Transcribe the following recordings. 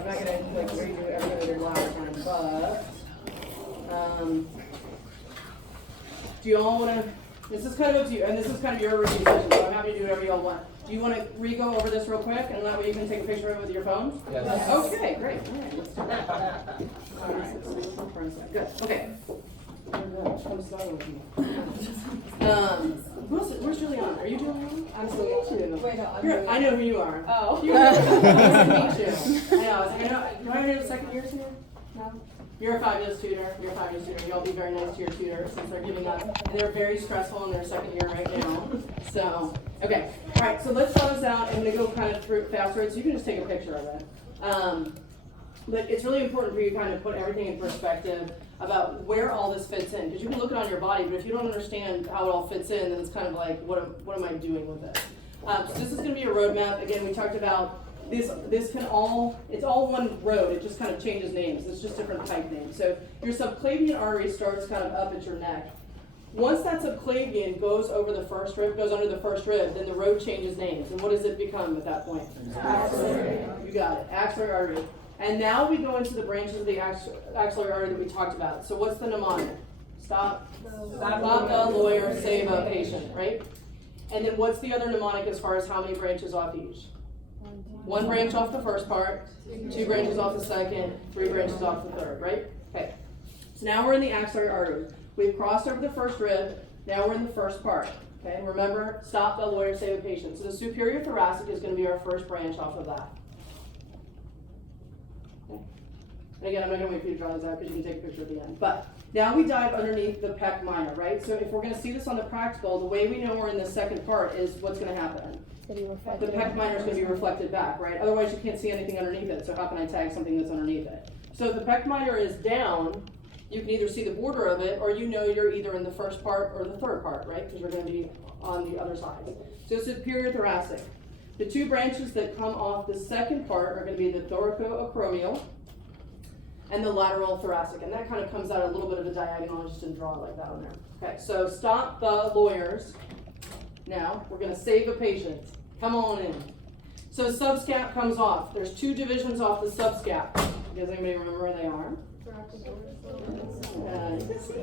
I'm not gonna like redo everything we did last time, but do you all wanna, this is kind of up to you, and this is kind of your review session, so I'm happy to do whatever y'all want. Do you wanna re-go over this real quick, and that way you can take a picture of it with your phone? Yes. Okay, great. All right, let's do that. All right, good, okay. Where's Juliana? Are you Juliana? I'm so meet you. Wait, no, I'm I know who you are. Oh. Nice to meet you. I know. Do I have second years here? No? You're a 5 years tutor. You'll be very nice to your tutor since they're giving up. And they're very stressful in their second year right now. So, okay. All right, so let's draw this out. I'm going to go kind of through fast so you can just take a picture of it. But it's really important for you to kind of put everything in perspective about where all this fits in. Because you can look it on your body, but if you don't understand how it all fits in, then it's kind of like, what am I doing with it? So this is going to be a roadmap. Again, we talked about this can all, it's all one road. It just kind of changes names. It's just different type names. So your subclavian artery starts kind of up at your neck. Once that subclavian goes over the first rib, goes under the first rib, then the road changes names. And what does it become at that point? Axillary. You got it. Axillary artery. And now we go into the branches of the axillary artery that we talked about. So what's the mnemonic? Stop the lawyer, save a patient, right? And then what's the other mnemonic as far as how many branches off each? 1 branch off the first part, 2 branches off the second, 3 branches off the third, right? Okay. So now we're in the axillary artery. We've crossed over the first rib. Now we're in the first part. Okay. And remember, stop the lawyer, save a patient. So the superior thoracic is going to be our first branch off of that. And again, I'm not going to wait for you to draw this out because you can take a picture at the end. But now we dive underneath the pec minor, right? So if we're going to see this on the practical, the way we know we're in the second part is what's going to happen. The pec minor is going to be reflected back, right? Otherwise, you can't see anything underneath it. So how can I tag something that's underneath it? So if the pec minor is down, you can either see the border of it, or you know you're either in the first part or the third part, right? Because you're going to be on the other side. So superior thoracic. The 2 branches that come off the second part are going to be the thoracoacromial and the lateral thoracic. And that kind of comes out a little bit of a diagonal. I just didn't draw it like that on there. Okay, so stop the lawyers. Now, we're going to save a patient. Come on in. So subscap comes off. There's 2 divisions off the subscap. Does anybody remember where they are? You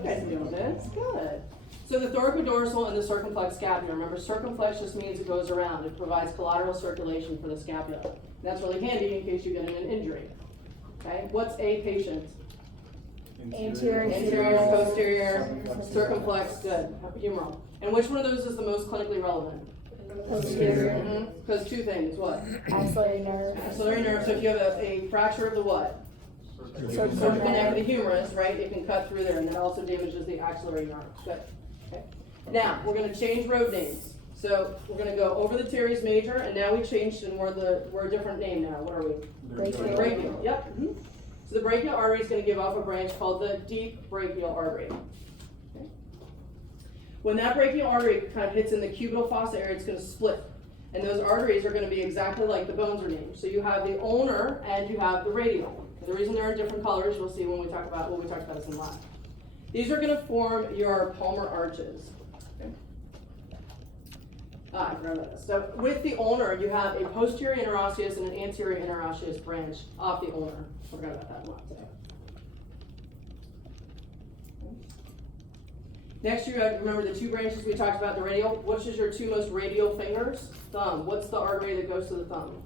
guys are doing this. Good. So the thoracodorsal and the circumflex scapula. Remember, circumflex just means it goes around. It provides collateral circulation for the scapula. And that's really handy in case you get in an injury. Okay, what's a patient? Anterior, posterior, circumflex, good. Humeral. And which one of those is the most clinically relevant? Posterior. Because 2 things, what? Axillary nerve. Axillary nerve, so if you have a fracture of the what? Cervical neck of the humerus, right, it can cut through there, and that also damages the axillary nerve. Good. Okay. Now, we're going to change road names. So we're going to go over the teres major, and now we changed, and we're a different name now. What are we? Brachial. Yep. Mm-hmm. So the brachial artery is going to give off a branch called the deep brachial artery. Okay. When that brachial artery kind of hits in the cubital fossa area, it's going to split. And those arteries are going to be exactly like the bones are named. So you have the ulnar and you have the radial. The reason they're in different colors, you'll see when we talk about what we talked about this in lab. These are going to form your palmar arches. Okay. I forgot about this. So with the ulnar, you have a posterior interosseous and an anterior interosseous branch off the ulnar. Forgot about that one today. Next, you remember the 2 branches we talked about, the radial. Which is your 2 most radial fingers? Thumb. What's the artery that goes to the thumb?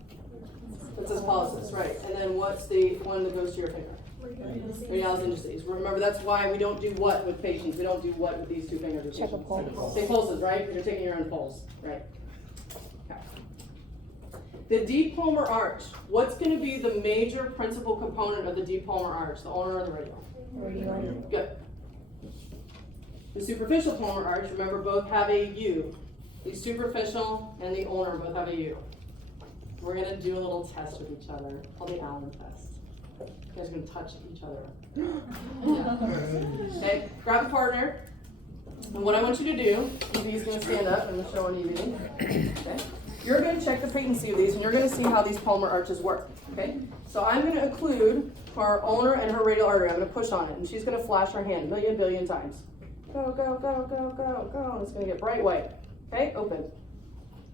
It says pollicis, right. And then what's the one that goes to your finger? Radialis indices. Remember, that's why we don't do what with patients. We don't do what with these 2 fingers. Check a pulse. Say pulses, right? Because you're taking your own pulse, right? Okay. The deep palmar arch. What's going to be the major principal component of the deep palmar arch? The ulnar or the radial? Radial. Good. The superficial palmar arch, remember, both have a U. The superficial and the ulnar both have a U. We're going to do a little test with each other called the Allen test. You guys are going to touch each other. Yeah. Okay, grab a partner. And what I want you to do, Evie is going to stand up. I'm going to show on Evie. Okay. You're going to check the patency of these, and you're going to see how these palmar arches work. Okay. So I'm going to include her ulnar and her radial artery. I'm going to push on it, and she's going to flash her hand a billion times. Go, go, go, go, go, go. And it's going to get bright white. Okay, open.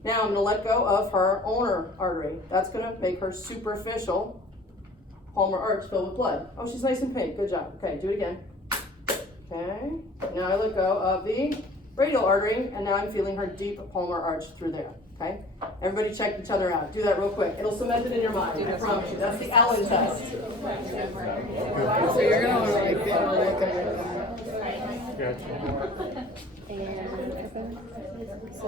Now I'm going to let go of her ulnar artery. That's going to make her superficial palmar arch filled with blood. Oh, she's nice and pink. Good job. Okay, do it again. Okay. Now I let go of the radial artery, and now I'm feeling her deep palmar arch through there. Okay? Everybody check each other out. Do that real quick. It'll cement it in your mind. I promise you. That's the Allen test. So you're gonna want to like be able to look at it. And so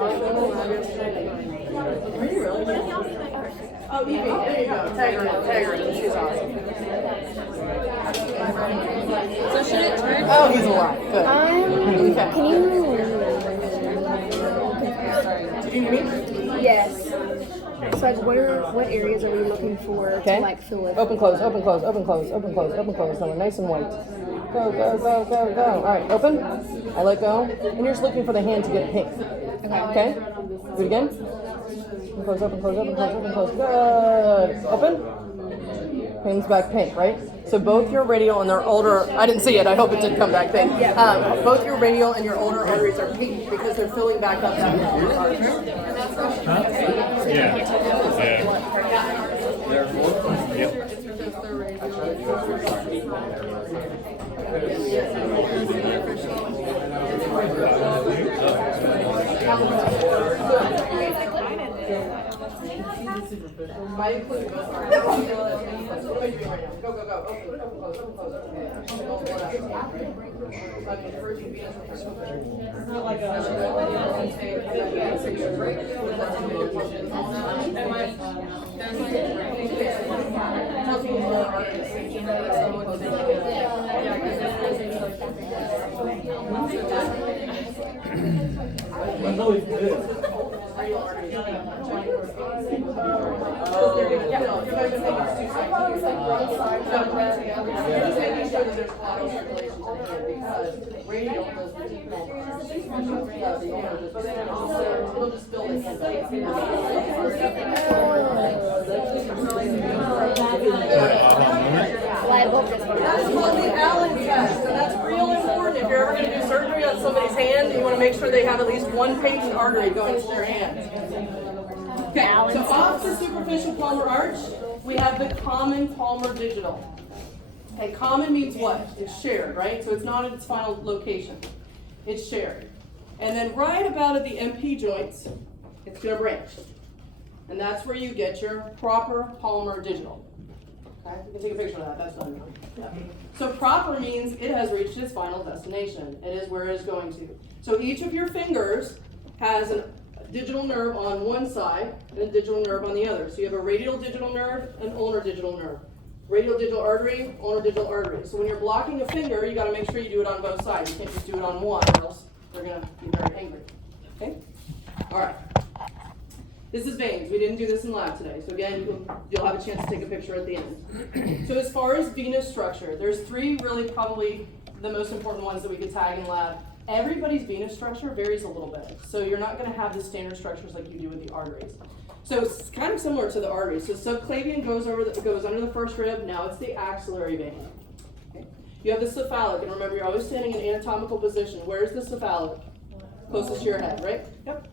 Are you really? Oh, Evie, there you go. Tag her in. She's awesome. So should it turn? Oh, he's alive. Good. Okay. Can you? Did you hear me? Yes. So like, what areas are we looking for Okay. to like fill it? Open, close, open, close, open, close, open, close, open, close. Now we're nice and white. Go, go, go, go, go. All right, open. I let go. And you're just looking for the hand to get pink. Okay? Do it again. Open, close, open, close, open, close, open, close. Good. Open. Hands back pink, right? So both your radial and their older, I didn't see it, I hope it did come back pink. Both your radial and your older arteries are pink because they're filling back up that palmar artery. Yeah. Yep. Might include both arms. What are we doing right now? Go, go, go. Open, open, close, open, close, open, close. I mean, virgin Venus it'll just build it. That's called the Allen test, and that's real important. If you're ever going to do surgery on somebody's hand, you want to make sure they have at least one patent artery going to their hand. Okay, so off the superficial palmar arch, we have the common palmar digital. Okay, common means what? It's shared, right? So it's not at its final location. It's shared. And then right about at the MP joints, it's going to branch. And that's where you get your proper palmar digital. Okay, you can take a picture of that, that's done now. Yeah. So proper means it has reached its final destination. It is where it is going to. So each of your fingers has a digital nerve on one side and a digital nerve on the other. So you have a radial digital nerve and ulnar digital nerve. Radial digital artery, ulnar digital artery. So when you're blocking a finger, you got to make sure you do it on both sides. You can't just do it on one, or else they're going to be very angry. Okay? All right. This is veins. We didn't do this in lab today. So again, you'll have a chance to take a picture at the end. So as far as venous structure, there's three really probably the most important ones that we could tag in lab. Everybody's venous structure varies a little bit. So you're not going to have the standard structures like you do with the arteries. So it's kind of similar to the arteries. So subclavian goes under the first rib. Now it's the axillary vein. Okay. You have the cephalic, and remember you're always standing in anatomical position. Where's the cephalic? Closest to your head, right? Yep.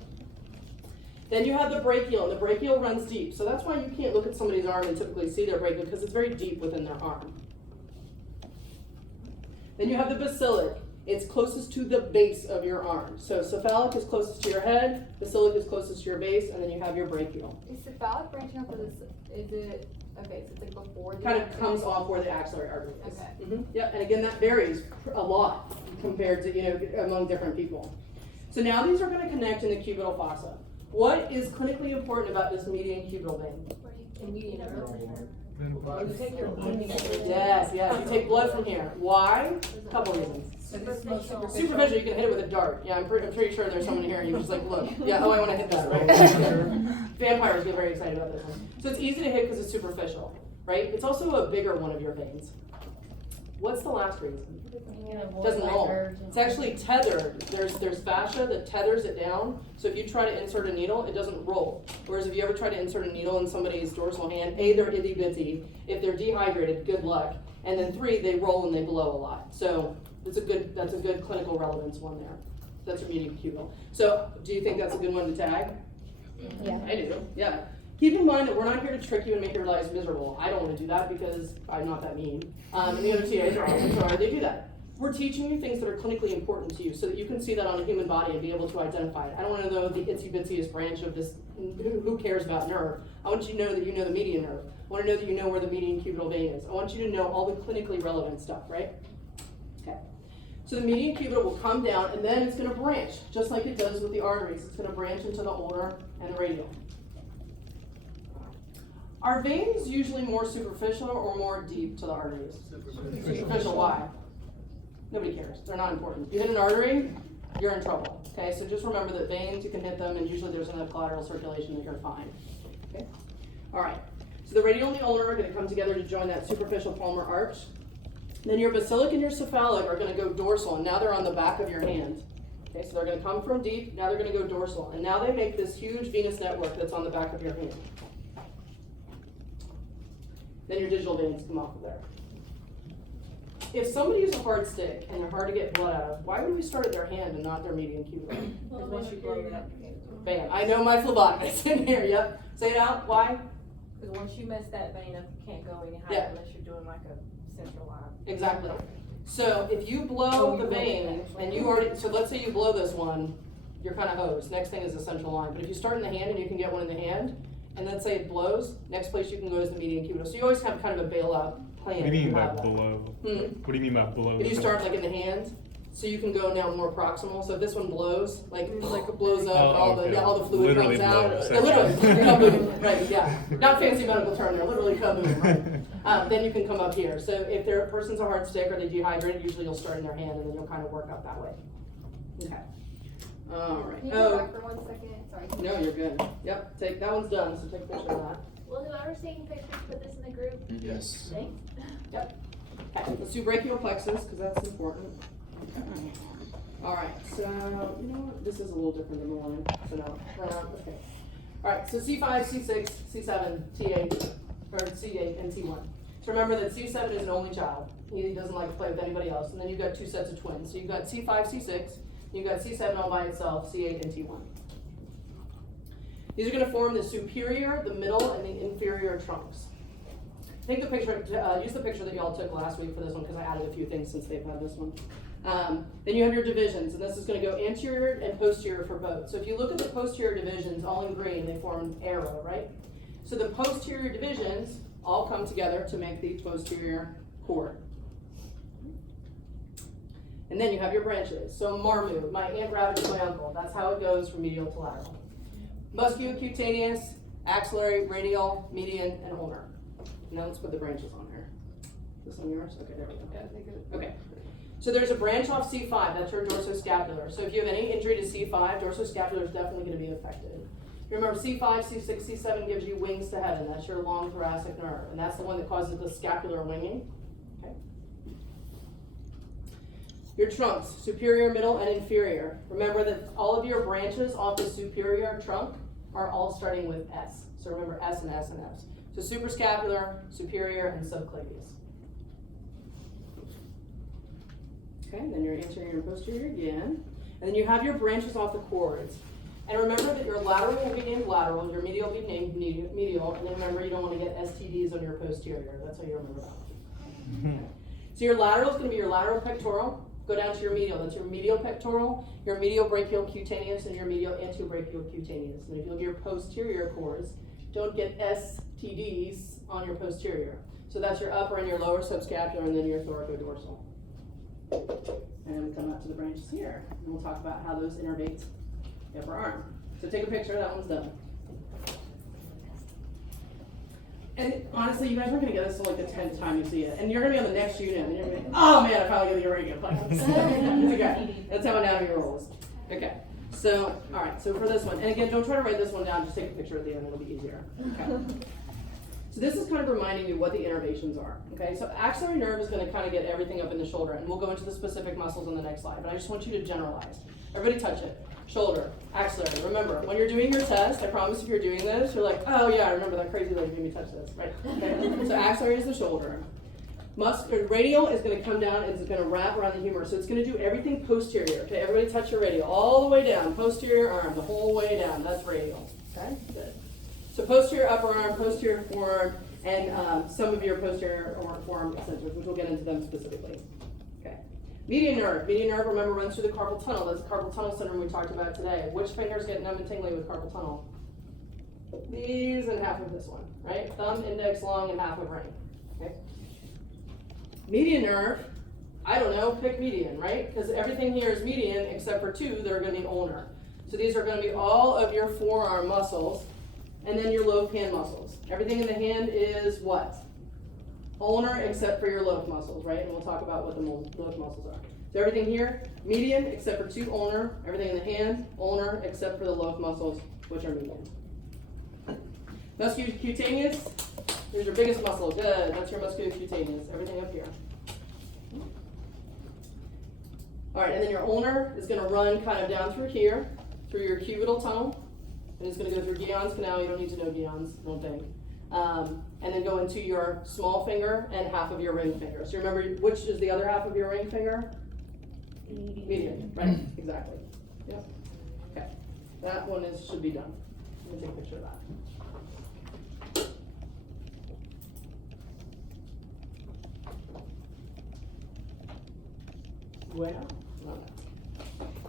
Then you have the brachial, and the brachial runs deep. So that's why you can't look at somebody's arm and typically see their brachial, because it's very deep within their arm. Then you have the basilic. It's closest to the base of your arm. So cephalic is closest to your head, basilic is closest to your base, and then you have your brachial. Is cephalic branching off of this? Is it okay? So it's like before the Kind of comes off where the axillary artery is. Okay. Yeah, and again, that varies a lot compared to, among different people. So now these are going to connect in the cubital fossa. What is clinically important about this median cubital vein? Yes, you take blood from here. Why? A couple reasons. Superficial, you can hit it with a dart. Yeah, I'm pretty sure there's someone here and you're just like, look, yeah, oh, I want to hit that, right? Vampires get very excited about this one. So it's easy to hit because it's superficial, right? It's also a bigger one of your veins. What's the last reason? It doesn't roll. It's actually tethered. There's fascia that tethers it down. So if you try to insert a needle, it doesn't roll. Whereas if you ever try to insert a needle in somebody's dorsal hand, A, they're itty bitty. If they're dehydrated, good luck. And then 3, they roll and they blow a lot. So that's a good clinical relevance one there. That's your median cubital. So, do you think that's a good one to tag? Yeah. I do, yeah. Keep in mind that we're not here to trick you and make your lives miserable. I don't want to do that because I'm not that mean. And the other TAs are often sorry they do that. We're teaching you things that are clinically important to you so that you can see that on a human body and be able to identify it. I don't want to know the itsy bitsyest branch of this, who cares about nerve. I want you to know that you know the median nerve. I want to know that you know where the median cubital vein is. I want you to know all the clinically relevant stuff, right? Okay. So the median cubital will come down and then it's going to branch, just like it does with the arteries. It's going to branch into the ulnar and the radial. Are veins usually more superficial or more deep to the arteries? Superficial, why? Nobody cares. They're not important. You hit an artery, you're in trouble. Okay, so just remember that veins, you can hit them, and usually there's enough collateral circulation that you're fine. Okay? All right. So the radial and the ulnar are going to come together to join that superficial palmar arch. Then your basilic and your cephalic are going to go dorsal, and now they're on the back of your hand. Okay, so they're going to come from deep, now they're going to go dorsal, and now they make this huge venous network that's on the back of your hand. Then your digital veins come off of there. If somebody is a hard stick and they're hard to get blood out of, why would we start at their hand and not their median cubital? Because once you blow it up, Bam. I know my phlebotomist in here, yep. Say it out, why? because once you mess that vein up, you can't go any Yeah. higher unless you're doing like a central line. Exactly. So if you blow the vein and you already, so let's say you blow this one, you're kind of hosed. Next thing is the central line. But if you start in the hand and you can get one in the hand, and let's say it blows, next place you can go is the median cubital. So you always have kind of a bailout plan. What do you mean by have that. below? What do you mean by below? If you start like in the hand, so you can go now more proximal. So if this one blows, like it blows up, Oh, all the okay. all the fluid Literally comes out. blows. Literally, kaboom. Right? Yeah. Not fancy medical term there. Literally kaboom. Right? Then you can come up here. So if their person's a hard stick or they dehydrated, usually you'll start in their hand and then you'll kind of work up that way. Okay. All right. Can you go back for 1 second? Sorry. No, you're good. Yep. Take that one's done. So take a picture of that. Will whoever's taking pictures put this in the group? Yes. Thanks. Yep. Okay. Let's do brachial plexus because that's important. All right, so, you know what, this is a little different than the one, so no, okay. All right, so C5, C6, C7, T8, or C8, and T1. So remember that C7 is an only child. He doesn't like to play with anybody else. And then you've got two sets of twins. So you've got C5, C6, you've got C7 all by itself, C8, and T1. These are gonna form the superior, the middle, and the inferior trunks. Take the picture, use the picture that y'all took last week for this one because I added a few things since they've had this one. Then you have your divisions, and this is going to go anterior and posterior for both. So if you look at the posterior divisions, all in green, they form an arrow, right? So the posterior divisions all come together to make the posterior cord. And then you have your branches. So Marmot, my Aunt Rabbit, my uncle. That's how it goes from medial to lateral. Musculocutaneous, axillary, radial, median, and ulnar. Now let's put the branches on there. Is this on yours? Okay, there we go. Okay. So there's a branch off C5, that's your dorsoscapular. So if you have any injury to C5, dorsoscapular is definitely going to be affected. Remember, C5, C6, C7 gives you wings to heaven. That's your long thoracic nerve, and that's the one that causes the scapular winging. Okay. Your trunks, superior, middle, and inferior. Remember that all of your branches off the superior trunk are all starting with S. So remember S and S and S. So suprascapular, superior, and subclavius. Okay, then your anterior and posterior again. And then you have your branches off the cords. And remember that your lateral will be named lateral, your medial will be named medial, and then remember you don't want to get STDs on your posterior. That's how you remember that. Okay. So your lateral is going to be your lateral pectoral. Go down to your medial. That's your medial pectoral, your medial brachial cutaneous, and your medial antebrachial cutaneous. And if you look at your posterior cords, don't get STDs on your posterior. So that's your upper and your lower subscapular, and then your thoracodorsal. And we come out to the branches here, and we'll talk about how those innervate the upper arm. So take a picture, that one's done. And honestly, you guys aren't going to get this till like the 10th time you see it. And you're going to be on the next unit, and you're going to be, oh man, I finally get the radio plexus. Okay, that's how anatomy rolls. Okay, so, all right, so for this one, and again, don't try to write this one down, just take a picture at the end, it'll be easier. Okay. So this is kind of reminding you what the innervations are, okay? So axillary nerve is going to kind of get everything up in the shoulder, and we'll go into the specific muscles on the next slide, but I just want you to generalize. Everybody touch it. Shoulder, axillary. Remember, when you're doing your test, I promise if you're doing this, you're like, oh yeah, I remember that crazy lady made me touch this, right? Okay? So axillary is the shoulder. Radial is gonna come down and it's gonna wrap around the humerus. So it's gonna do everything posterior. Okay, everybody touch your radial. All the way down, posterior arm, the whole way down. That's radial. Okay, good. So posterior upper arm, posterior forearm, and some of your posterior forearm extensors, which we'll get into them specifically. Okay. Median nerve, remember, runs through the carpal tunnel. That's the carpal tunnel syndrome we talked about today. Which fingers get numb and tingly with carpal tunnel? These and half of this one, right? Thumb, index, long, and half of ring. Okay. Median nerve, I don't know, pick median, right? Because everything here is median except for two that are going to be ulnar. So these are going to be all of your forearm muscles and then your lobe hand muscles. Everything in the hand is what? Ulnar except for your lobe muscles, right? And we'll talk about what the lobe muscles are. So everything here, median except for two ulnar. Everything in the hand, ulnar except for the lobe muscles, which are median. Musculocutaneous, here's your biggest muscle. Good, that's your musculocutaneous. Everything up here. All right, and then your ulnar is going to run kind of down through here, through your cubital tunnel. And it's going to go through Guillen's canal. You don't need to know Guillen's, don't think. And then go into your small finger and half of your ring finger. So remember, which is the other half of your ring finger? Median, right? Exactly. Yep. Okay. That one should be done. Let me take a picture of that. Well,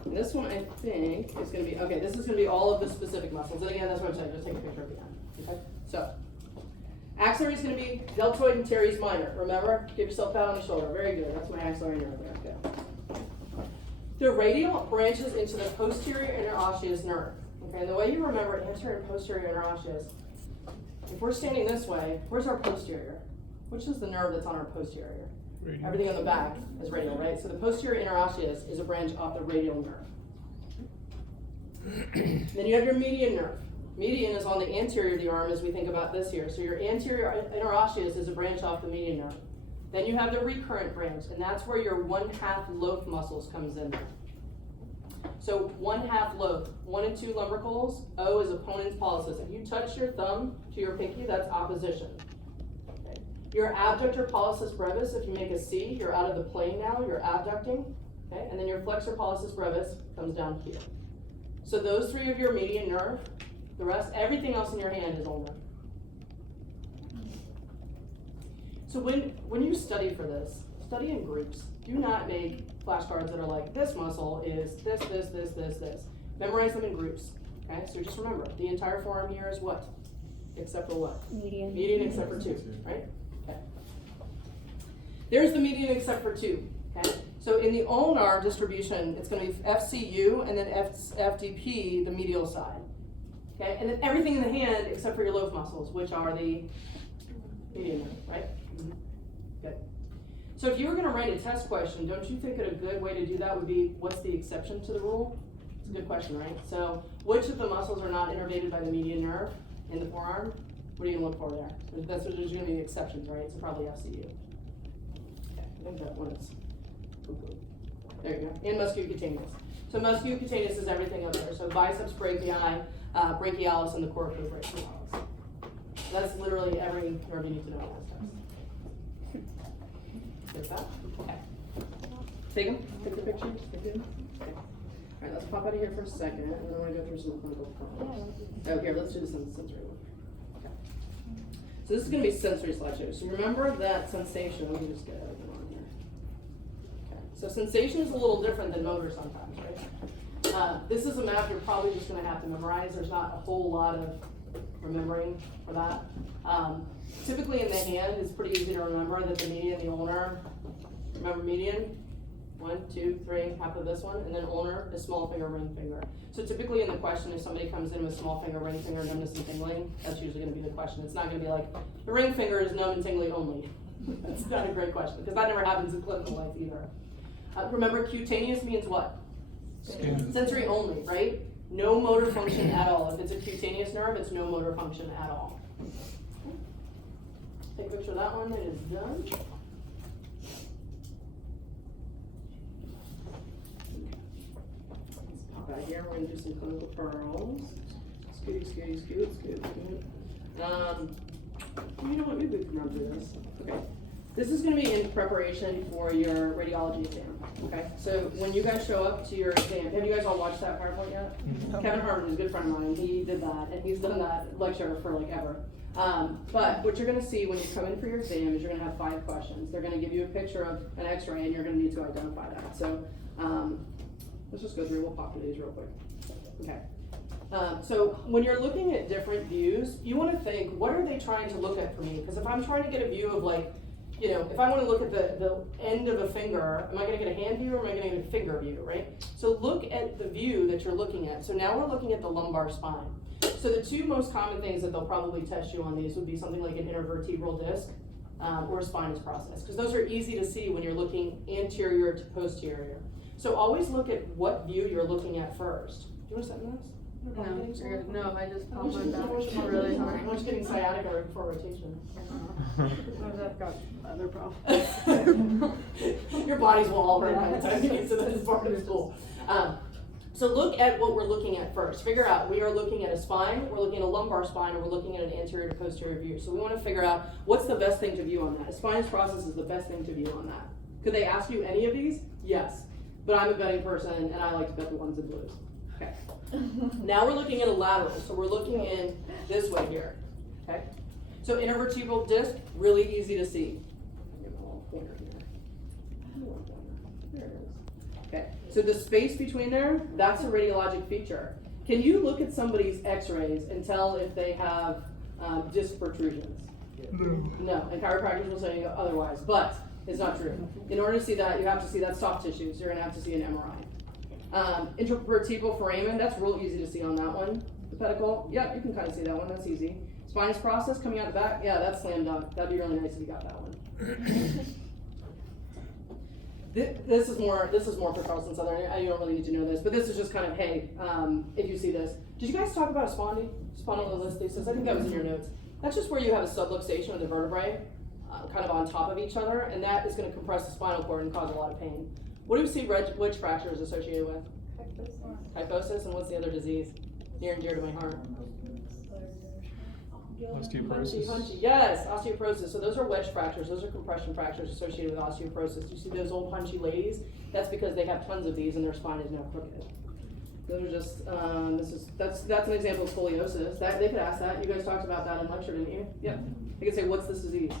and this one I think is going to be, okay, this is going to be all of the specific muscles. And again, that's what I'm saying, just take a picture of the end. Okay, so axillary is going to be deltoid and teres minor. Remember, give yourself a pat on the shoulder. Very good, that's my axillary nerve there. Okay. The radial branches into the posterior interosseous nerve. Okay, and the way you remember anterior and posterior interosseous, if we're standing this way, where's our posterior? Which is the nerve that's on our posterior? Radial. Everything on the back is radial, right? So the posterior interosseous is a branch off the radial nerve. Then you have your median nerve. Median is on the anterior of the arm as we think about this here. So your anterior interosseous is a branch off the median nerve. Then you have the recurrent branch, and that's where your 1/2 lobe muscles comes in there. So 1/2 lobe, 1 and 2 lumbricals, O is opponens pollicis. If you touch your thumb to your pinky, that's opposition. Your abductor pollicis brevis, if you make a C, you're out of the plane now, you're abducting, okay? And then your flexor pollicis brevis comes down here. So those three of your median nerve, the rest, everything else in your hand is ulnar. So when you study for this, study in groups. Do not make flashcards that are like, this muscle is this, this, this, this, this. Memorize them in groups, okay? So just remember, the entire forearm here is what? Except for what? Median. Median except for 2, right? There's the median except for 2, okay? So in the ulnar distribution, it's going to be FCU and then FDP, the medial side, okay? And then everything in the hand except for your lobe muscles, which are the median nerve, right? Mm-hmm. Good. So if you were going to write a test question, don't you think that a good way to do that would be, what's the exception to the rule? It's a good question, right? So which of the muscles are not innervated by the median nerve in the forearm? What are you going to look for there? That's what there's going to be exceptions, right? So probably FCU. I think that one is, there you go, and musculocutaneous. So musculocutaneous is everything up there. So biceps brachii, brachialis, and the coracoid brachialis. That's literally every nerve you need to know in this test. Get that? Okay. Take them, take the picture, take them. Okay. All right, let's pop out of here for a second, and then I want to go through some clinical problems. Oh, here, let's do the sensory one. Okay. So this is going to be sensory slideshow. So remember that sensation, let me just get it on here. Okay. So sensation is a little different than motor sometimes, right? This is a map you're probably just going to have to memorize. There's not a whole lot of remembering for that. Typically in the hand, it's pretty easy to remember that the median, the ulnar, remember median? 1, 2, 3, half of this one, and then ulnar is small finger, ring finger. So typically in the question, if somebody comes in with small finger, ring finger, numbness and tingling, that's usually going to be the question. It's not going to be like, the ring finger is numb and tingling only. That's not a great question, because that never happens in clinical life either. Remember, cutaneous means what? Skin. Sensory only, right? No motor function at all. If it's a cutaneous nerve, it's no motor function at all. Take a picture of that one, it is done. Right here, we're going to do some clinical pearls. Scoot. You know what? Maybe we can run through this. Okay. This is gonna be in preparation for your radiology exam, okay? So when you guys show up to your exam, have you guys all watched that PowerPoint yet? Kevin Harmon is a good friend of mine, he did that, and he's done that lecture for like ever. But what you're gonna see when you come in for your exam is you're gonna have 5 questions. They're gonna give you a picture of an x-ray and you're gonna need to identify that. So, let's just go through, we'll pop through these real quick. Okay. So when you're looking at different views, you wanna think, what are they trying to look at for me? Because if I'm trying to get a view of like, you know, if I wanna look at the end of a finger, am I gonna get a hand view or am I gonna get a finger view, right? So look at the view that you're looking at. So now we're looking at the lumbar spine. So the 2 most common things that they'll probably test you on these would be something like an intervertebral disc or a spinous process, because those are easy to see when you're looking anterior to posterior. So always look at what view you're looking at first. Do you want to sit in this? No, I just I'm popped my back really hard. just getting sciatica right before rotation. I've got other problems. Your bodies will all hurt by the time you get to this part of school. So look at what we're looking at first. Figure out, we are looking at a spine, we're looking at a lumbar spine, or we're looking at an anterior to posterior view. So we want to figure out what's the best thing to view on that. A spinous process is the best thing to view on that. Could they ask you any of these? Yes. But I'm a betting person and I like to bet the ones in blues. Okay. Now we're looking at a lateral, so we're looking in this way here. Okay. So intervertebral disc, really easy to see. Give it a little pointer here. There it is. Okay. So the space between there, that's a radiologic feature. Can you look at somebody's x-rays and tell if they have disc protrusions? No, and chiropractors will say otherwise, but it's not true. In order to see that, you have to see that soft tissue, so you're gonna have to see an MRI. Intervertebral foramen, that's real easy to see on that one. The pedicle, yeah, you can kind of see that one, that's easy. Spinous process coming out the back, yeah, that's slam dunk. That'd be really nice if you got that one. This is more for Charleston Southern. You don't really need to know this, but this is just kind of, hey, if you see this. Did you guys talk about a spondylolisthesis? I think that was in your notes. That's just where you have a subluxation of the vertebrae, kind of on top of each other, and that is going to compress the spinal cord and cause a lot of pain. What do we see which fractures associated with? Kyphosis, and what's the other disease? Near and dear to my heart. Osteoporosis. Punchy, yes, osteoporosis. So those are wedge fractures. Those are compression fractures associated with osteoporosis. You see those old punchy ladies? That's because they have tons of these and their spine is now crooked. Those are just, that's an example of scoliosis. They could ask that. You guys talked about that in lecture, didn't you? Yep. They could say, what's this disease?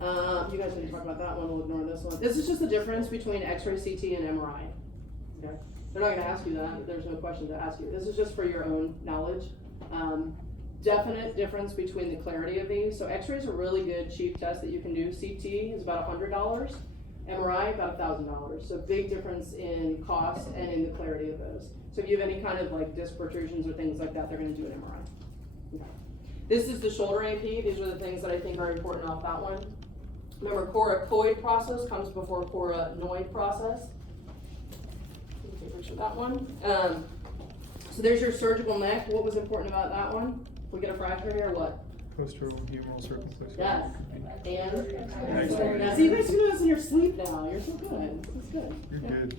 You guys didn't talk about that one. We'll ignore this one. This is just the difference between X-ray, CT, and MRI. Okay. They're not going to ask you that. There's no question to ask you. This is just for your own knowledge. Definite difference between the clarity of these. So X-ray is a really good cheap test that you can do. CT is about $100. MRI about $1,000. So big difference in cost and in the clarity of those. So if you have any kind of like disc protrusions or things like that, they're going to do an MRI. Okay. This is the shoulder AP. These are the things that I think are important off that one. Remember, coracoid process comes before coronoid process. Take a picture of that one. So there's your surgical neck. What was important about that one? We get a fracture here, what? Posterior humeral circumflex. Yes. And? Nice. Now, see, you guys do this in your sleep now. You're so good. This is good. You're good.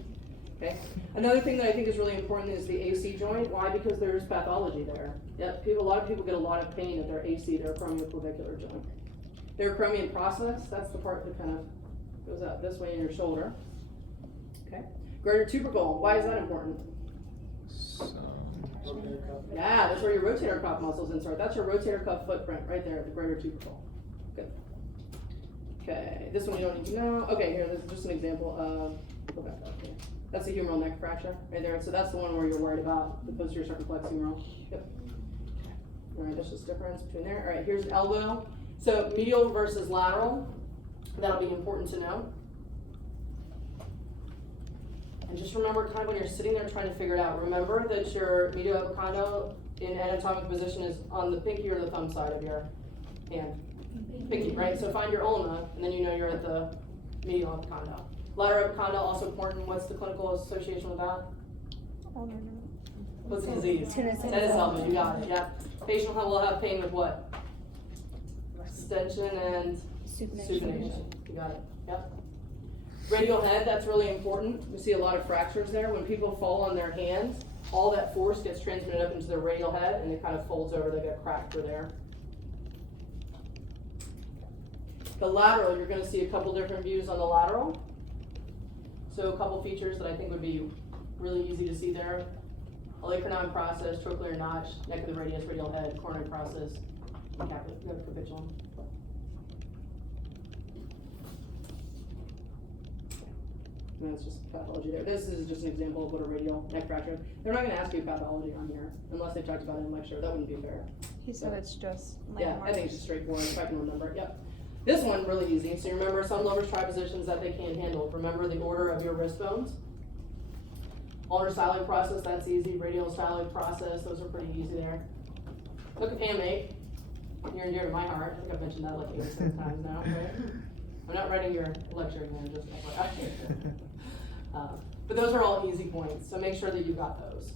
Okay. Another thing that I think is really important is the AC joint. Why? Because there's pathology there. Yep. A lot of people get a lot of pain at their AC, their acromioclavicular joint. Their acromion process, that's the part that kind of goes out this way in your shoulder. Okay. Greater tubercle. Why is that important? Yeah, that's where your rotator cuff muscles insert. That's your rotator cuff footprint right there, the greater tubercle. Good. Okay, this one you don't need to know. Okay, here, this is just an example of, go back up here. That's a humeral neck fracture right there. So that's the one where you're worried about the posterior circumflex humeral. Yep. All right, that's just difference between there. All right, here's elbow. So medial versus lateral. That'll be important to know. And just remember, kind of when you're sitting there trying to figure it out, remember that your medial epicondyle in anatomic position is on the pinky or the thumb side of your hand. Pinky, right? So find your ulna, and then you know you're at the medial epicondyle. Lateral epicondyle also important. What's the clinical association with that? What's the disease? Tennis elbow. You got it. Yeah. Patient will have pain with what? Extension and supination. You got it. Yep. Radial head, that's really important. We see a lot of fractures there. When people fall on their hands, all that force gets transmitted up into their radial head and it kind of folds over, they get cracked through there. The lateral, you're gonna see a couple different views on the lateral. So a couple features that I think would be really easy to see there. Olecranon process, trochlear notch, neck of the radius, radial head, coronary process, and capitulum. And that's just pathology there. This is just an example of what a radial neck fracture. They're not gonna ask you pathology on here unless they talked about it in lecture. That wouldn't be fair. He said it's just Yeah, landmarks. I think it's just straightforward, if I can remember it, yep. This one, really easy. So you remember some lovers try positions that they can't handle. Remember the order of your wrist bones. Ulnar styloid process, that's easy. Radial styloid process, those are pretty easy there. Look at hamate, near and dear to my heart. I think I've mentioned that like 87 times now, right? I'm not writing your lecture again, just FYI. But those are all easy points, so make sure that you've got those.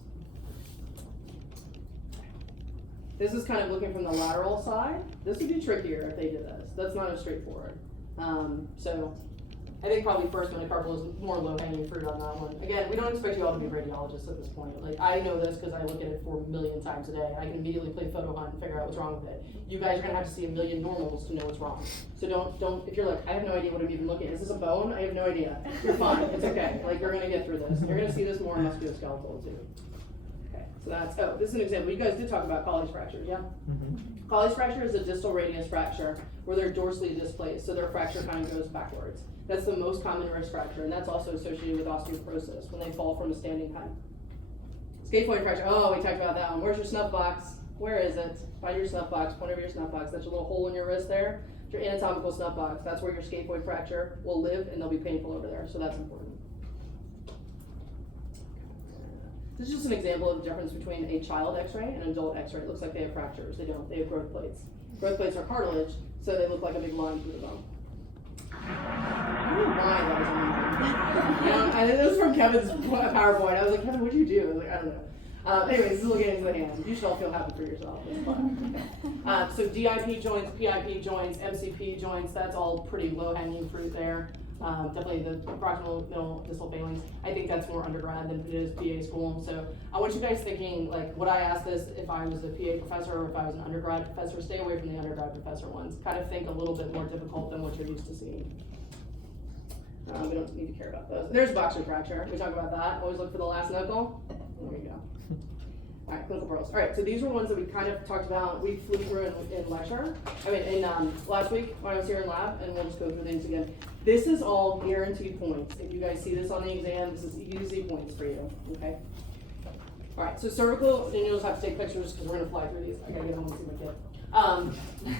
This is kind of looking from the lateral side. This would be trickier if they did this. That's not as straightforward. So I think probably first metacarpal is more low-hanging fruit on that one. Again, we don't expect you all to be radiologists at this point. Like, I know this because I look at it 4 million times a day. I can immediately play photo hunt and figure out what's wrong with it. You guys are gonna have to see a million normals to know what's wrong. So don't, if you're like, I have no idea what I'm even looking at. Is this a bone? I have no idea. You're fine, it's okay. Like, you're gonna get through this. You're gonna see this more in musculoskeletal too. Okay, so that's, this is an example. You guys did talk about Colles fractures, yeah? Colles fracture is a distal radius fracture where they're dorsally displaced, so their fracture kind of goes backwards. That's the most common wrist fracture, and that's also associated with osteoporosis when they fall from a standing height. Scaphoid fracture, oh, we talked about that one. Where's your snuff box? Where is it? Find your snuff box, point over your snuff box. That's your little hole in your wrist there. It's your anatomical snuff box. That's where your scaphoid fracture will live, and they'll be painful over there, so that's important. This is just an example of the difference between a child x-ray and an adult x-ray. It looks like they have fractures. They don't. They have growth plates. Growth plates are cartilage, so they look like a big line through the bone. I don't know why that was on my mind. And this was from Kevin's PowerPoint. I was like, Kevin, what'd you do? I was like, I don't know. Anyways, this is looking into the hand. You should all feel happy for yourself. It's fun. So DIP joints, PIP joints, MCP joints, that's all pretty low-hanging fruit there. Definitely the proximal middle distal phalanx. I think that's more undergrad than it is PA school. So I want you guys thinking, like, would I ask this if I was a PA professor or if I was an undergrad professor? Stay away from the undergrad professor ones. Kind of think a little bit more difficult than what you're used to seeing. We don't need to care about those. There's boxer fracture. We talk about that. Always look for the last knuckle. There you go. All right, clinical pearls. All right, so these were ones that we kind of talked about. We flew through in lecture. I mean, in last week when I was here in lab, and we'll just go through these again. This is all guaranteed points. If you guys see this on the exam, this is easy points for you. Okay. All right, so cervical, and you'll just have to take pictures because we're gonna fly through these. I gotta get home and see my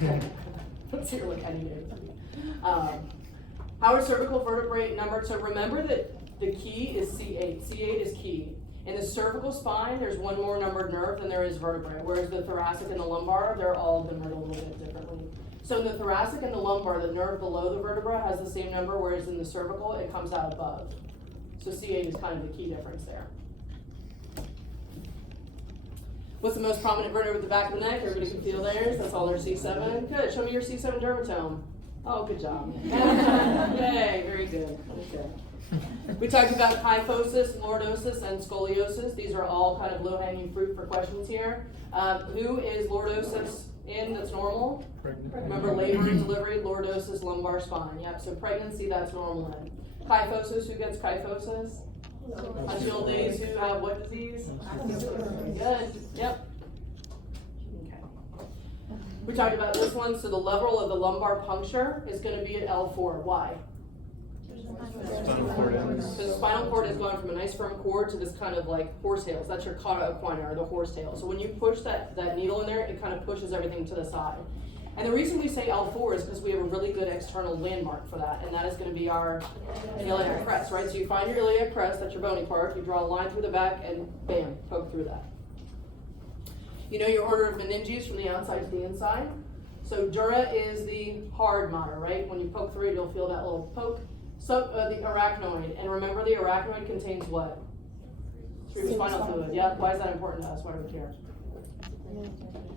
kid. Let's see, like I need it. How are cervical vertebrae numbered? So remember that the key is C8. C8 is key. In the cervical spine, there's one more numbered nerve than there is vertebrae, whereas the thoracic and the lumbar, they're all numbered a little bit differently. So in the thoracic and the lumbar, the nerve below the vertebra has the same number, whereas in the cervical, it comes out above. So C8 is kind of the key difference there. What's the most prominent vertebra at the back of the neck? Everybody can feel theirs. That's all their C7. Good. Show me your C7 dermatome. Oh, good job. Yay, very good. Okay. We talked about kyphosis, lordosis, and scoliosis. These are all kind of low-hanging fruit for questions here. Who is lordosis in that's normal? Pregnant. Remember labor and delivery, lordosis, lumbar spine. Yep, so pregnancy, that's normal in. Kyphosis, who gets kyphosis? Until ladies who have what disease? Good, yep. Okay. We talked about this one, so the level of the lumbar puncture is going to be at L4. Why? Spinal cord ends. So the spinal cord is going from a nice firm cord to this kind of like horsetails. That's your cauda equina, or the horsetail. So when you push that needle in there, it kind of pushes everything to the side. And the reason we say L4 is because we have a really good external landmark for that, and that is going to be our iliac crest, right? So you find your iliac crest, that's your bony part, you draw a line through the back, and bam, poke through that. You know your order of meninges from the outside to the inside? So dura is the hard mater, right? When you poke through it, you'll feel that little poke. So the arachnoid, and remember the arachnoid contains what? Cerebrospinal fluid. Yeah, why is that important to us? Why do we care?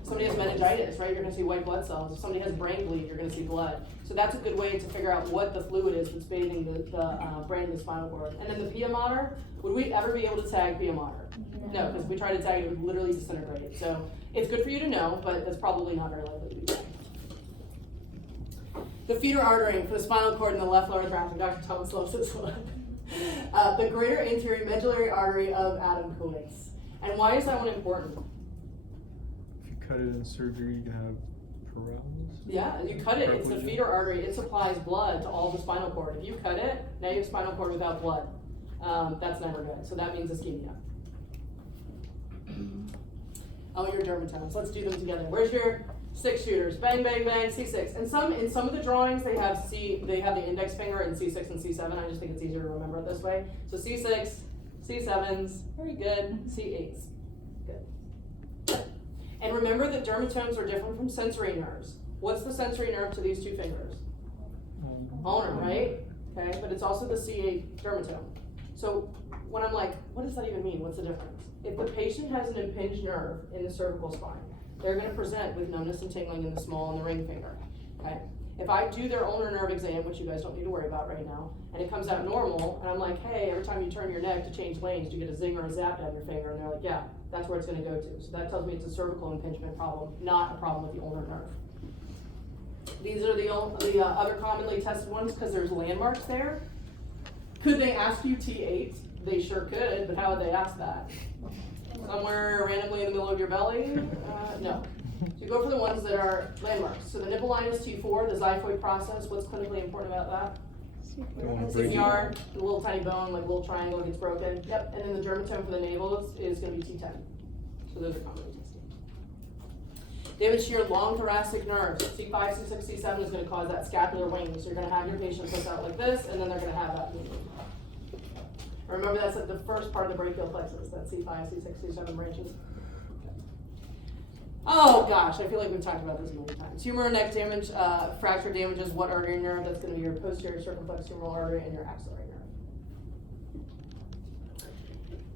Somebody has meningitis, right? You're going to see white blood cells. If somebody has brain bleed, you're going to see blood. So that's a good way to figure out what the fluid is that's bathing the brain and the spinal cord. And then the pia mater, would we ever be able to tag pia mater? No, because if we try to tag it, it would literally disintegrate. So it's good for you to know, but that's probably not very likely to be tagged. The feeder artery for the spinal cord in the left lower thoracic. Dr. Thomas loves this one. The greater anterior medullary artery of Adam Kulis. And why is that one important? If you cut it in surgery, you can have paralysis. Yeah, you cut it. It's the Paraplegia. feeder artery. It supplies blood to all the spinal cord. If you cut it, now you have spinal cord without blood. That's never good. So that means ischemia. Oh, your dermatomes. Let's do them together. Where's your 6 shooters? Bang, bang, bang, C6. And in some of the drawings they have the index finger in C6 and C7. I just think it's easier to remember it this way. So C6, C7s, very good. C8s, good. And remember that dermatomes are different from sensory nerves. What's the sensory nerve to these 2 fingers? Ulnar, right? Okay, but it's also the C8 dermatome. So when I'm like, what does that even mean? What's the difference? If the patient has an impinged nerve in the cervical spine, they're going to present with numbness and tingling in the small and the ring finger. Okay. If I do their ulnar nerve exam, which you guys don't need to worry about right now, and it comes out normal, and I'm like, hey, every time you turn your neck to change lanes, do you get a zing or a zap down your finger? And they're like, yeah, that's where it's going to go to. So that tells me it's a cervical impingement problem, not a problem with the ulnar nerve. These are the other commonly tested ones because there's landmarks there. Could they ask you T8? They sure could, but how would they ask that? Somewhere randomly in the middle of your belly? No. So you go for the ones that are landmarks. So the nipple line is T4, the xiphoid process. What's clinically important about that? CPR, the little tiny bone, like little triangle gets broken. Yep, and then the dermatome for the navel is going to be T10. So those are commonly tested. Damage to your long thoracic nerves. C5, C6, C7 is going to cause that scapular wing. So you're going to have your patient push out like this, and then they're going to have that movement. Remember, that's at the first part of the brachial plexus, that C5, C6, C7 branches. Oh gosh, I feel like we've talked about this a million times. Humeral neck damage, fracture damages what artery and nerve? That's going to be your posterior circumflex humeral artery and your axillary nerve.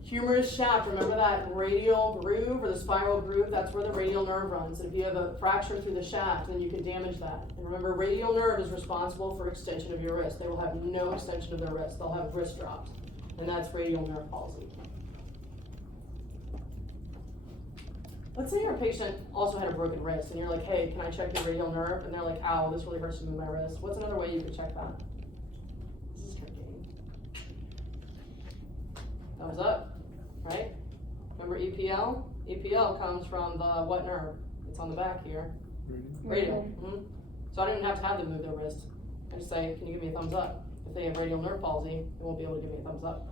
Humerus shaft, remember that radial groove or the spiral groove? That's where the radial nerve runs. If you have a fracture through the shaft, then you can damage that. And remember, radial nerve is responsible for extension of your wrist. They will have no extension of their wrist. They'll have wrist drops. And that's radial nerve palsy. Let's say your patient also had a broken wrist and you're like, hey, can I check your radial nerve? And they're like, ow, this really hurts to move my wrist. What's another way you could check that? This is tricky. Thumbs up, right? Remember EPL? EPL comes from the what nerve? It's on the back here. Radial. Mm-hmm. So I don't even have to have them move their wrist. I just say, can you give me a thumbs up? If they have radial nerve palsy, they won't be able to give me a thumbs up.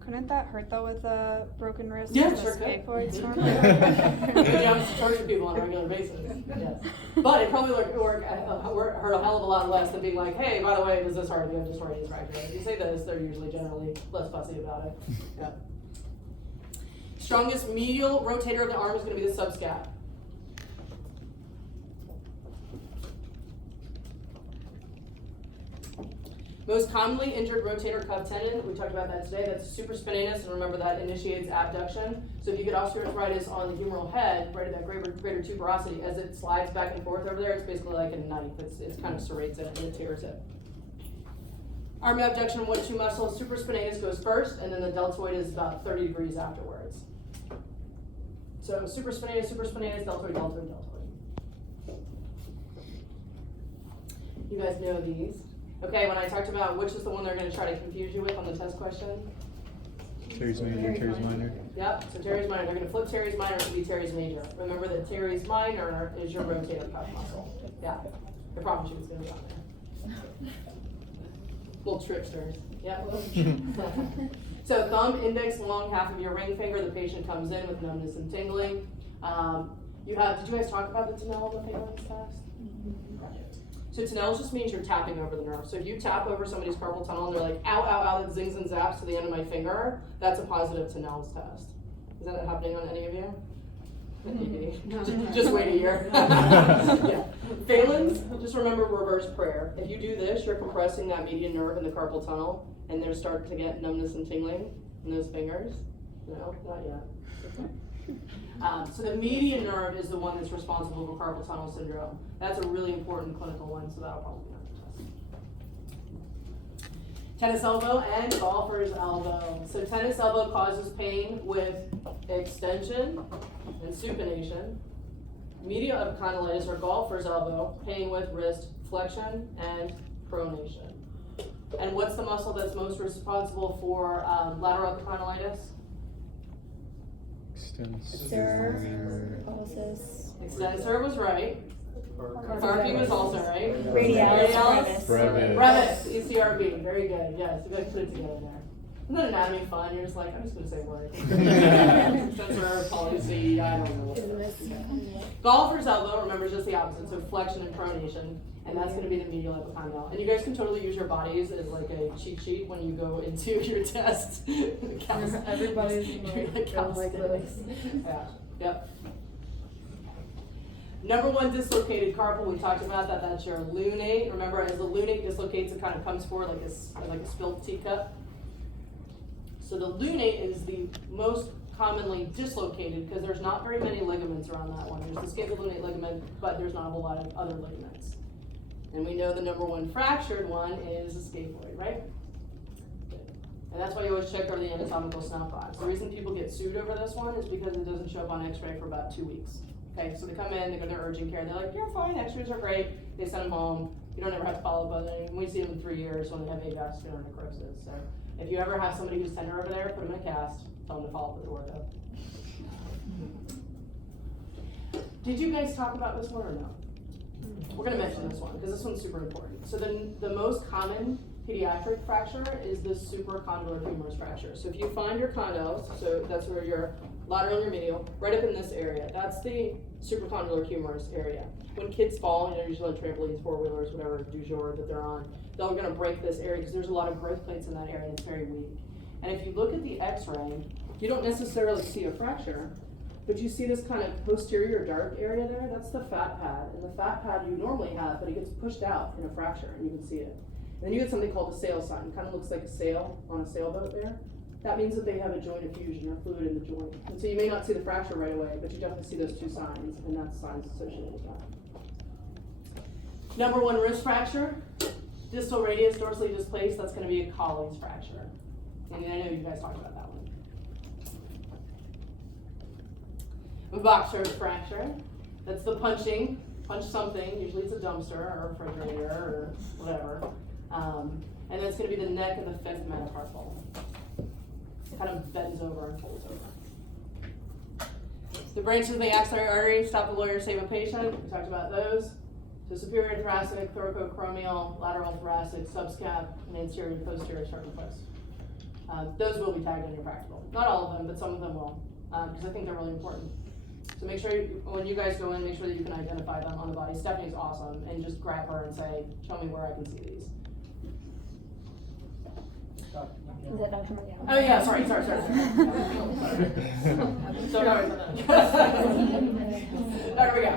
Couldn't that hurt though with a broken wrist? Yeah, and sure the could. scaphoids Good job to torture people on a regular basis. Yes. But it probably hurt a hell of a lot less than being like, hey, by the way, does this hurt? You have disoriented fracture. If you say this, they're usually generally less fussy about it. Yeah. Strongest medial rotator of the arm is going to be the subscap. Most commonly injured rotator cuff tendon, we talked about that today, that's supraspinatus, and remember that initiates abduction. So if you get osteoarthritis on the humeral head, right at that greater tuberosity, as it slides back and forth over there, it's basically like a knife. It's kind of serrates it and it tears it. Arm abduction, 1-2 muscles, supraspinatus goes first, and then the deltoid is about 30 degrees afterwards. So supraspinatus, deltoid, deltoid, deltoid. You guys know these. Okay, when I talked about which is the one they're going to try to confuse you with on the test question. Teres major, teres minor. Yep, so teres minor. They're going to flip teres minor to be teres major. Remember that teres minor is your rotator cuff muscle. Yeah, I promise you it's going to be on there. Little tricksters. Yeah. So thumb, index, long half of your ring finger. The patient comes in with numbness and tingling. Did you guys talk about the Tinel on the Phalanx test? So Tinel just means you're tapping over the nerve. So if you tap over somebody's carpal tunnel and they're like, ow, ow, ow, that zings and zaps to the end of my finger, that's a positive Tinel's test. Is that happening on any of you? Maybe. Just wait a year. Yeah. Phalanx, just remember reverse prayer. If you do this, you're compressing that median nerve in the carpal tunnel, and they're starting to get numbness and tingling in those fingers. No, not yet. So the median nerve is the one that's responsible for carpal tunnel syndrome. That's a really important clinical one, so that'll probably be on the test. Tennis elbow and golfer's elbow. So tennis elbow causes pain with extension and supination. Medial epicondylitis or golfer's elbow, pain with wrist flexion, and pronation. And what's the muscle that's most responsible for lateral epicondylitis? Extensor, pulsus, Extensor was right. Carpi was also right. radialis, Brevis. Brevis, ECRB, very good, yes, you guys put it together there. Isn't that anatomy fun? You're just like, I'm just gonna say words. Extensor, policy, I don't know. Golfer's elbow, remember, is just the opposite, so flexion and pronation, and that's gonna be the medial epicondyle. And you guys can totally use your bodies as like a cheat sheet when you go into your test. Everybody's like like this. Yeah, yep. Number one, dislocated carpal, we talked about that, that's your lunate. Remember, as the lunate dislocates, it kind of comes forward like a spilled teacup. So the lunate is the most commonly dislocated because there's not very many ligaments around that one. There's the scapulunate ligament, but there's not a whole lot of other ligaments. And we know the number one fractured one is the scaphoid, right? And that's why you always check over the anatomical snuff box. The reason people get sued over this one is because it doesn't show up on x-ray for about 2 weeks. Okay, so they come in, they go to their urgent care, they're like, you're fine, x-rays are great. They send them home. You don't ever have to follow up on it. We see them in 3 years when they have avascular necrosis. So if you ever have somebody who's tender over there, put them in a cast, tell them to follow up with the ortho. Did you guys talk about this one or no? We're gonna mention this one because this one's super important. So the most common pediatric fracture is the supracondylar humerus fracture. So if you find your condyles, so that's where your lateral and your medial, right up in this area, that's the supracondylar humerus area. When kids fall, usually on trampolines, four-wheelers, whatever du jour that they're on, they're gonna break this area because there's a lot of growth plates in that area and it's very weak. And if you look at the x-ray, you don't necessarily see a fracture, but you see this kind of posterior dark area there, that's the fat pad. And the fat pad you normally have, but it gets pushed out in a fracture and you can see it. And then you get something called a sail sign. It kind of looks like a sail on a sailboat there. That means that they have a joint effusion or fluid in the joint. And so you may not see the fracture right away, but you definitely see those two signs, and that's signs associated with that. Number one wrist fracture, distal radius dorsally displaced, that's gonna be a Colles fracture. And I know you guys talked about that one. A boxer fracture, that's the punch something, usually it's a dumpster or a refrigerator or whatever. And then it's gonna be the neck and the fifth metatarsal. It kind of bends over and folds over. The branches of the axillary artery, stop the lawyer, save a patient, we talked about those. So superior thoracic, thoracoacromial, lateral thoracic, subscap, and anterior and posterior circumflex. Those will be tagged on your practical. Not all of them, but some of them will, because I think they're really important. So make sure when you guys go in, make sure that you can identify them on the body. Stephanie's awesome, and just grab her and say, show me where I can see these. Is that Dr. McGowan? Oh yeah, sorry. So sorry for that. There we go.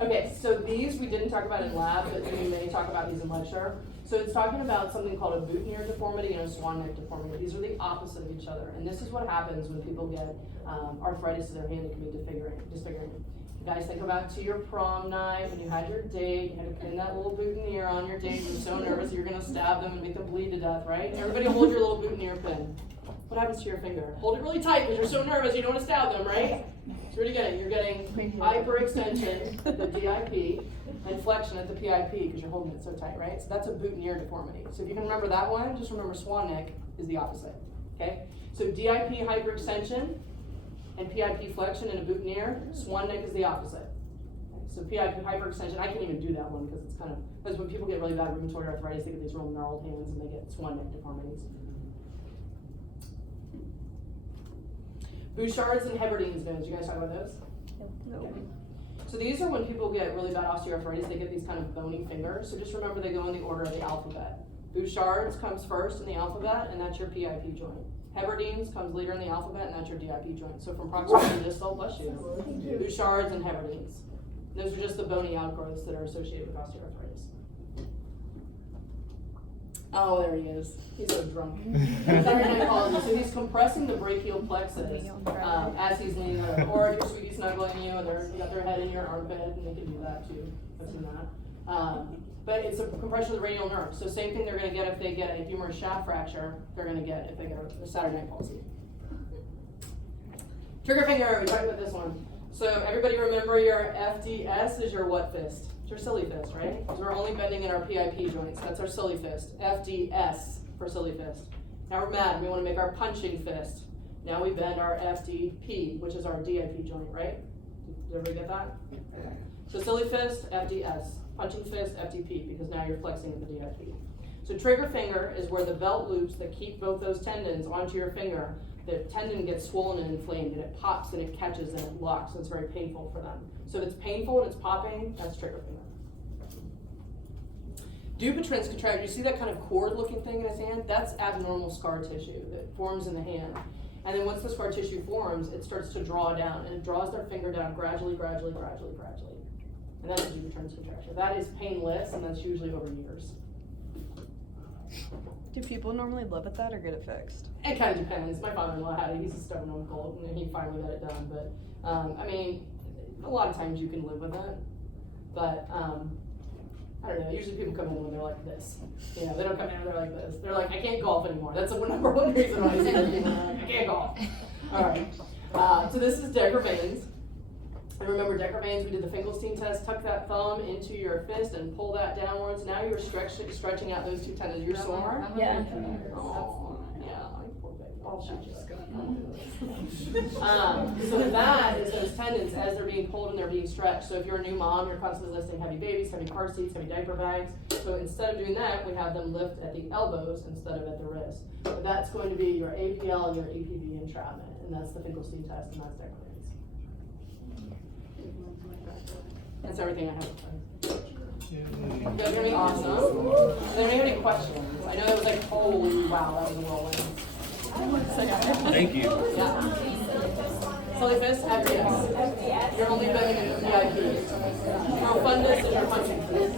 Okay, so these we didn't talk about in lab, but we may talk about these in lecture. So it's talking about something called a boutonniere deformity and a swan neck deformity. These are the opposite of each other, and this is what happens when people get arthritis to their hand. It can be disfiguring. You guys think about to your prom night when you had your date, you had to pin that little boutonniere on your date. You're so nervous you're gonna stab them and make them bleed to death, right? Everybody hold your little boutonniere pin. What happens to your finger? Hold it really tight because you're so nervous you don't want to stab them, right? So what are you getting? You're getting hyperextension at the DIP and flexion at the PIP because you're holding it so tight, right? So that's a boutonniere deformity. So if you can remember that one, just remember swan neck is the opposite, okay? So DIP hyperextension and PIP flexion in a boutonniere, swan neck is the opposite. Okay? So PIP hyperextension, I can't even do that one because it's kind of, because when people get really bad rheumatoid arthritis, they get these real gnarled hands and they get swan neck deformities. Bouchards and Heberdine's bones, you guys talk about those? Okay. So these are when people get really bad osteoarthritis, they get these kind of bony fingers. So just remember they go in the order of the alphabet. Bouchards comes first in the alphabet, and that's your PIP joint. Heberdine's comes later in the alphabet, and that's your DIP joint. So from proximal to distal, bless you. Bouchards and Heberdine's. Those are just the bony outgrowths that are associated with osteoarthritis. Oh, there he is. He's so drunk. So he's compressing the brachial plexus as he's leaning over. Or if your sweetie snuggling you and you got their head in your armpit, and they can do that too. I've seen that. But it's a compression of the radial nerve. So same thing they're going to get if they get a humerus shaft fracture, they're going to get if they get a Saturday night palsy. Trigger finger, we talked about this one. So everybody remember your FDS is your what fist? It's your silly fist, right? Because we're only bending in our PIP joints. That's our silly fist. FDS for silly fist. Now we're mad. We want to make our punching fist. Now we bend our FDP, which is our DIP joint, right? Did everybody get that? So silly fist, FDS. Punching fist, FDP, because now you're flexing the DIP. So trigger finger is where the belt loops that keep both those tendons onto your finger, the tendon gets swollen and inflamed, and it pops and it catches and it locks, and it's very painful for them. So if it's painful and it's popping, that's trigger finger. Dupuytren's contracture, you see that kind of cord-looking thing in his hand? That's abnormal scar tissue that forms in the hand. And then once the scar tissue forms, it starts to draw down, and it draws their finger down gradually. And that's Dupuytren's contracture. That is painless, and that's usually over years. Do people normally live with that or get it fixed? It kind of depends. My father-in-law had it. He's a stubborn uncle, and he finally got it done. But, I mean, a lot of times you can live with it. But, I don't know. Usually people come in when they're like this. You know, they don't come in when they're like this. They're like, I can't golf anymore. That's the number one reason why I see people like, I can't golf. All right. So this is Decker veins. And remember Decker veins, we did the Finkelstein test. Tuck that thumb into your fist and pull that downwards. Now you're stretching out those two tendons. You're sore? Yeah. Oh, yeah. Poor baby. I'll shoot you. So that is those tendons as they're being pulled and they're being stretched. So if you're a new mom, you're constantly lifting heavy babies, heavy car seats, heavy diaper bags. So instead of doing that, we have them lift at the elbows instead of at the wrist. So that's going to be your APL and your APB entrapment, and that's the Finkelstein test, and that's Decker veins. That's everything I have to say. You guys hear me? Awesome. Does anybody have any questions? I know it was like, holy wow, that was a whirlwind. Thank you. Yeah. Silly fist, FDS. You're only bending in the PIP. Profundus is your punching fist.